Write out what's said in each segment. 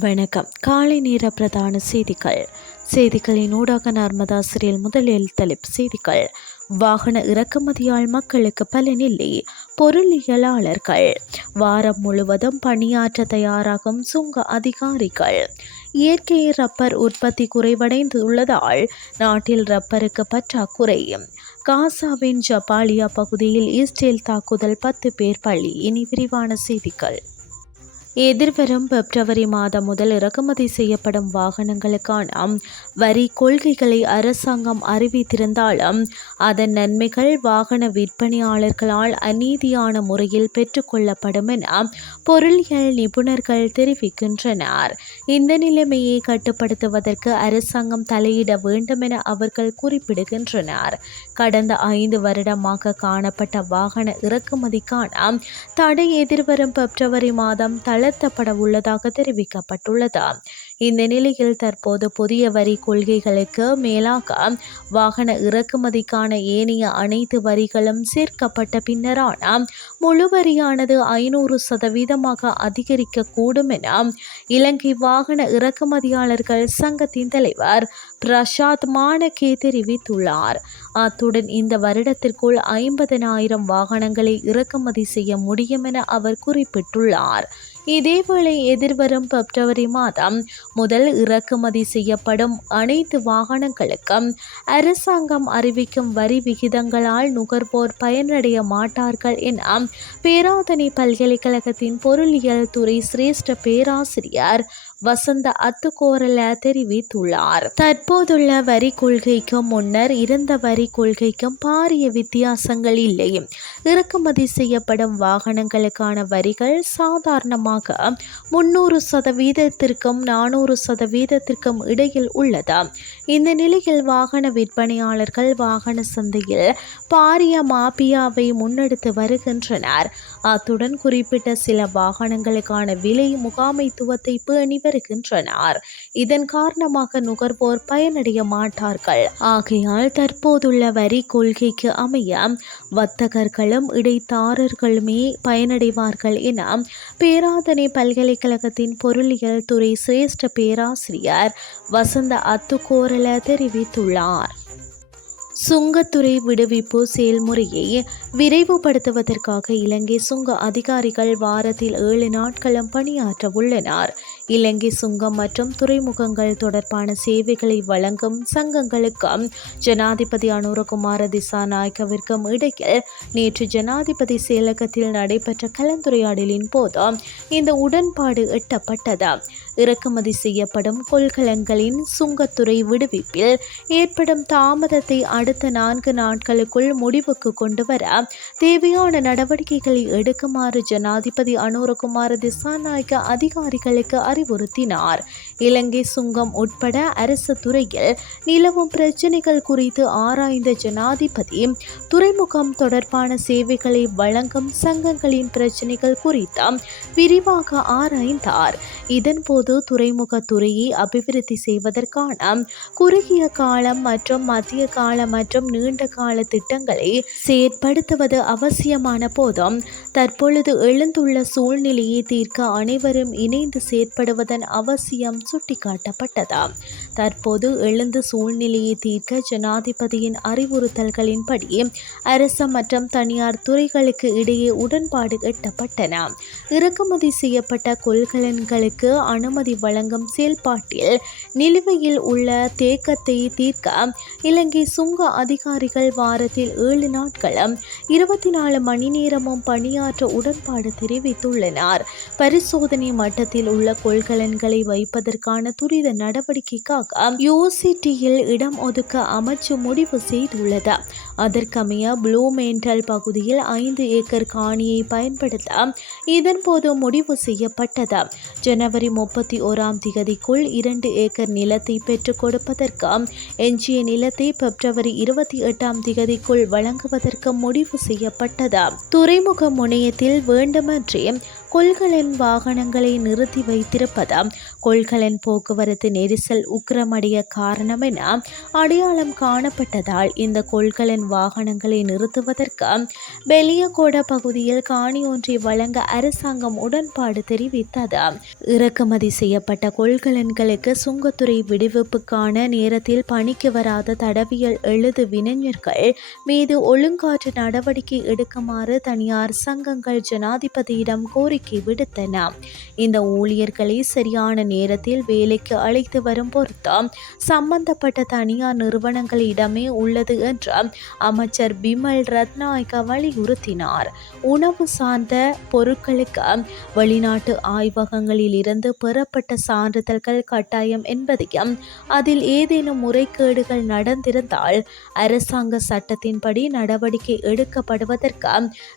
வணக்கம். காலை நேர பிரதான செய்திகள். செய்திகளின் ஊடாக நர்மதா சிறியல் முதலில் தலைப்பு செய்திகள். வாகன இறக்குமதியால் மக்களுக்கு பலனில்லை பொருளியலாளர்கள். வாரம் முழுவதும் பணியாற்ற தயாராகும் சுங்க அதிகாரிகள். இயற்கை ரப்பர் உற்பத்தி குறைவடைந்துள்ளதால் நாட்டில் ரப்பருக்கு பற்றாக்குறை. காசாவின் ஜபாலியா பகுதியில் இஸ்ரேல் தாக்குதல் பத்து பேர் பள்ளி இனி விரிவான செய்திகள். எதிர்வரும் பிப்ரவரி மாதம் முதல் இறக்குமதி செய்யப்படும் வாகனங்களுக்கான வரி கொள்கைகளை அரசாங்கம் அறிவித்திருந்தாலும் அதன் நன்மைகள் வாகன விற்பனையாளர்களால் அநீதியான முறையில் பெற்றுக்கொள்ளப்படும் என பொருளியல் நிபுணர்கள் தெரிவிக்கின்றனர். இந்த நிலைமையை கட்டுப்படுத்துவதற்கு அரசாங்கம் தலையிட வேண்டும் என அவர்கள் குறிப்பிடுகின்றனர். கடந்த ஐந்து வருடமாக காணப்பட்ட வாகன இறக்குமதிக்கான தடை எதிர்வரும் பிப்ரவரி மாதம் தளர்த்தப்பட உள்ளதாக தெரிவிக்கப்பட்டுள்ளது. இந்த நிலையில் தற்போது புதிய வரி கொள்கைகளுக்கு மேலாக வாகன இறக்குமதிக்கான ஏனைய அனைத்து வரிகளும் சேர்க்கப்பட்ட பின்னரான முழு வரியானது ஐநூறு சதவீதமாக அதிகரிக்கக்கூடும் என இலங்கை வாகன இறக்குமதியாளர்கள் சங்கத்தின் தலைவர் பிரசாத் மானகே தெரிவித்துள்ளார். அத்துடன் இந்த வருடத்திற்குள் ஐம்பதனாயிரம் வாகனங்களை இறக்குமதி செய்ய முடியும் என அவர் குறிப்பிட்டுள்ளார். இதேவேளை எதிர்வரும் பிப்ரவரி மாதம் முதல் இறக்குமதி செய்யப்படும் அனைத்து வாகனங்களுக்கும் அரசாங்கம் அறிவிக்கும் வரி விகிதங்களால் நுகர்வோர் பயனடைய மாட்டார்கள் என பேராதனை பல்கலைக்கழகத்தின் பொருளியல் துறை சிரேஷ்ட பேராசிரியர் வசந்த அத்துக்கோரல தெரிவித்துள்ளார். தற்போதுள்ள வரி கொள்கைக்கும் முன்னர் இருந்த வரி கொள்கைக்கும் பாரிய வித்தியாசங்கள் இல்லை. இறக்குமதி செய்யப்படும் வாகனங்களுக்கான வரிகள் சாதாரணமாக முன்னூறு சதவீதத்திற்கும் நானூறு சதவீதத்திற்கும் இடையில் உள்ளது? இந்த நிலையில் வாகன விற்பனையாளர்கள் வாகன சந்தையில் பாரிய மாபியாவை முன்னெடுத்து வருகின்றனர். அத்துடன் குறிப்பிட்ட சில வாகனங்களுக்கான விலை முகாமைத்துவத்தை பேணி வருகின்றனர். இதன் காரணமாக நுகர்வோர் பயனடைய மாட்டார்கள். ஆகையால் தற்போதுள்ள வரி கொள்கைக்கு அமைய வர்த்தகர்களும் இடைத்தாரர்களுமே பயனடைவார்கள் என பேராதனை பல்கலைக்கழகத்தின் பொருளியல் துறை சிரேஷ்ட பேராசிரியர் வசந்த அத்துக்கோரல தெரிவித்துள்ளார். சுங்கத்துறை விடுவிப்பு செயல்முறையை விரைவுபடுத்துவதற்காக இலங்கை சுங்க அதிகாரிகள் வாரத்தில் ஏழு நாட்களும் பணியாற்ற உள்ளனர். இலங்கை சுங்கம் மற்றும் துறைமுகங்கள் தொடர்பான சேவைகளை வழங்கும் சங்கங்களுக்கும் ஜனாதிபதி அனுரகுமார திசாநாயக்கவிற்கும் இடையில் நேற்று ஜனாதிபதி செயலகத்தில் நடைபெற்ற கலந்துரையாடலின் போது இந்த உடன்பாடு எட்டப்பட்டது. இறக்குமதி செய்யப்படும் கொள்கலன்களின் சுங்கத்துறை விடுவிப்பில் ஏற்படும் தாமதத்தை அடுத்த நான்கு நாட்களுக்குள் முடிவுக்கு கொண்டு வர தேவையான நடவடிக்கைகளை எடுக்குமாறு ஜனாதிபதி அனுரகுமார திசாநாயக்க அதிகாரிகளுக்கு அறிவுறுத்தினார். இலங்கை சுங்கம் உட்பட அரசு துறையில் நிலவும் பிரச்சினைகள் குறித்து ஆராய்ந்த ஜனாதிபதி துறைமுகம் தொடர்பான சேவைகளை வழங்கும் சங்கங்களின் பிரச்சினைகள் குறித்து விரிவாக ஆராய்ந்தார். இதன்போது பொது துறைமுக துறையை அபிவிருத்தி செய்வதற்கான குறுகிய காலம் மற்றும் மத்திய கால மற்றும் நீண்ட கால திட்டங்களை செயற்படுத்துவது அவசியமான போதும் தற்பொழுது எழுந்துள்ள சூழ்நிலையை தீர்க்க அனைவரும் இணைந்து செயற்படுவதன் அவசியம் சுட்டிக்காட்டப்பட்டது? தற்போது எழுந்த சூழ்நிலையை தீர்க்க ஜனாதிபதியின் அறிவுறுத்தல்களின்படி அரசு மற்றும் தனியார் துறைகளுக்கு இடையே உடன்பாடு எட்டப்பட்டன. இறக்குமதி செய்யப்பட்ட கொள்கலன்களுக்கு அனுமதி வழங்கும் செயல்பாட்டில் நிலுவையில் உள்ள தேக்கத்தை தீர்க்க இலங்கை சுங்க அதிகாரிகள் வாரத்தில் ஏழு நாட்களும் இருபத்தி நாலு மணி நேரமும் பணியாற்ற உடன்பாடு தெரிவித்துள்ளனர். பரிசோதனை மட்டத்தில் உள்ள கொள்கலன்களை வைப்பதற்கான துரித நடவடிக்கைக்காக யூசிடியில் இடம் ஒதுக்க அமைச்சு முடிவு செய்துள்ளது. அதற்கமைய ப்ளூ மேண்டல் பகுதியில் ஐந்து ஏக்கர் காணியை பயன்படுத்த இதன்போது முடிவு செய்யப்பட்டது. ஜனவரி முப்பது முப்பத்தி ஓராம் திகதிக்குள் இரண்டு ஏக்கர் நிலத்தை பெற்றுக் கொடுப்பதற்கு எஞ்சிய நிலத்தை பிப்ரவரி இருபத்தி எட்டாம் திகதிக்குள் வழங்குவதற்கு முடிவு செய்யப்பட்டது துறைமுக முனையத்தில் வேண்டுமென்றே கொள்கலன் வாகனங்களை நிறுத்தி வைத்திருப்பது கொள்கலன் போக்குவரத்து நெரிசல் உக்கிரமடைய காரணம் என அடையாளம் காணப்பட்டதால் இந்த கொள்கலன் வாகனங்களை நிறுத்துவதற்கு பெலியகோட பகுதியில் காணி ஒன்றை வழங்க அரசாங்கம் உடன்பாடு தெரிவித்தது இறக்குமதி செய்யப்பட்ட கொள்கலன்களுக்கு சுங்கத்துறை விடுவிப்புக்கான நேரத்தில் பணிக்கு வராத தடவியல் எழுது வினைஞர்கள் மீது ஒழுங்காற்று நடவடிக்கை எடுக்குமாறு தனியார் சங்கங்கள் ஜனாதிபதியிடம் கோரிக்கை விடுத்தன. இந்த ஊழியர்களை சரியான நேரத்தில் வேலைக்கு அழைத்து வரும் பொருத்தம் சம்பந்தப்பட்ட தனியார் நிறுவனங்களிடமே உள்ளது என்று அமைச்சர் பிமல் ரத்நாயக்க வலியுறுத்தினார். உணவு சார்ந்த பொருட்களுக்கு வெளிநாட்டு ஆய்வகங்களில் இருந்து பெறப்பட்ட சான்றிதழ்கள் கட்டாயம் என்பதையும் அதில் ஏதேனும் முறைகேடுகள் நடந்திருந்தால் அரசாங்க சட்டத்தின்படி நடவடிக்கை எடுக்கப்படுவதற்கு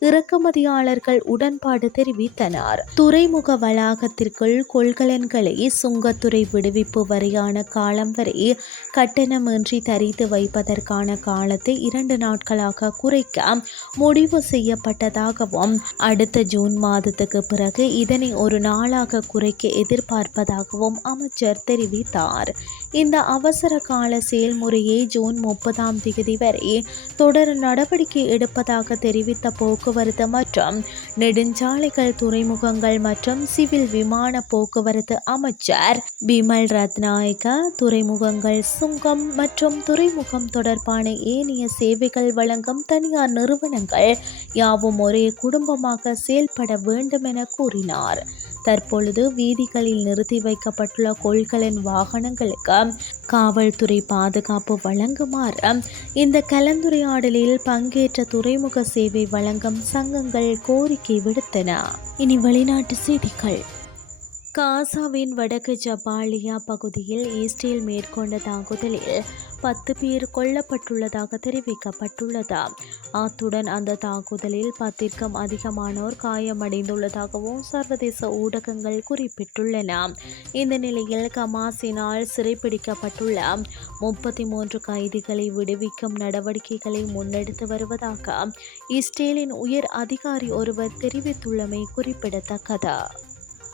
இறக்குமதியாளர்கள் உடன்பாடு தெரிவித்தனர். துறைமுக வளாகத்திற்குள் கொள்கலன்களை சுங்கத்துறை விடுவிப்பு வரையான காலம் வரை கட்டணமின்றி தரித்து வைப்பதற்கான காலத்தை இரண்டு நாட்களாக குறைக்க முடிவு செய்யப்பட்டதாகவும் அடுத்த ஜூன் மாதத்துக்கு பிறகு இதனை ஒரு நாளாக குறைக்க எதிர்பார்ப்பதாகவும் அமைச்சர் தெரிவித்தார். இந்த அவசர கால செயல்முறையை ஜூன் முப்பதாம் தேதி வரை தொடர் நடவடிக்கை எடுப்பதாக தெரிவித்த போக்குவரத்து மற்றும் நெடுஞ்சாலைகள் துறைமுகங்கள் மற்றும் சிவில் விமான போக்குவரத்து அமைச்சர் பிமல் ரத்நாயக துறைமுகங்கள் சுங்கம் மற்றும் துறைமுகம் தொடர்பான ஏனைய சேவைகள் வழங்கும் தனியார் நிறுவனங்கள் யாவும் ஒரே குடும்பமாக செயல்பட வேண்டும் என கூறினார். தற்பொழுது வீதிகளில் நிறுத்தி வைக்கப்பட்டுள்ள கொள்கலன் வாகனங்களுக்கு காவல்துறை பாதுகாப்பு வழங்குமாறு இந்த கலந்துரையாடலில் பங்கேற்ற துறைமுக சேவை வழங்கும் சங்கங்கள் கோரிக்கை விடுத்தன. இனி வெளிநாட்டு செய்திகள். காசாவின் வடக்கு ஜபாலியா பகுதியில் இஸ்ரேல் மேற்கொண்ட தாக்குதலில் பத்து பேர் கொல்லப்பட்டுள்ளதாக தெரிவிக்கப்பட்டுள்ளது. அத்துடன் அந்த தாக்குதலில் பத்திற்கும் அதிகமானோர் காயமடைந்துள்ளதாகவும் சர்வதேச ஊடகங்கள் குறிப்பிட்டுள்ளன. இந்த நிலையில் கமாசினால் சிறைப்பிடிக்கப்பட்டுள்ள முப்பத்தி மூன்று கைதிகளை விடுவிக்கும் நடவடிக்கைகளை முன்னெடுத்து வருவதாக இஸ்ரேலின் உயர் அதிகாரி ஒருவர் தெரிவித்துள்ளமை குறிப்பிடத்தக்கது.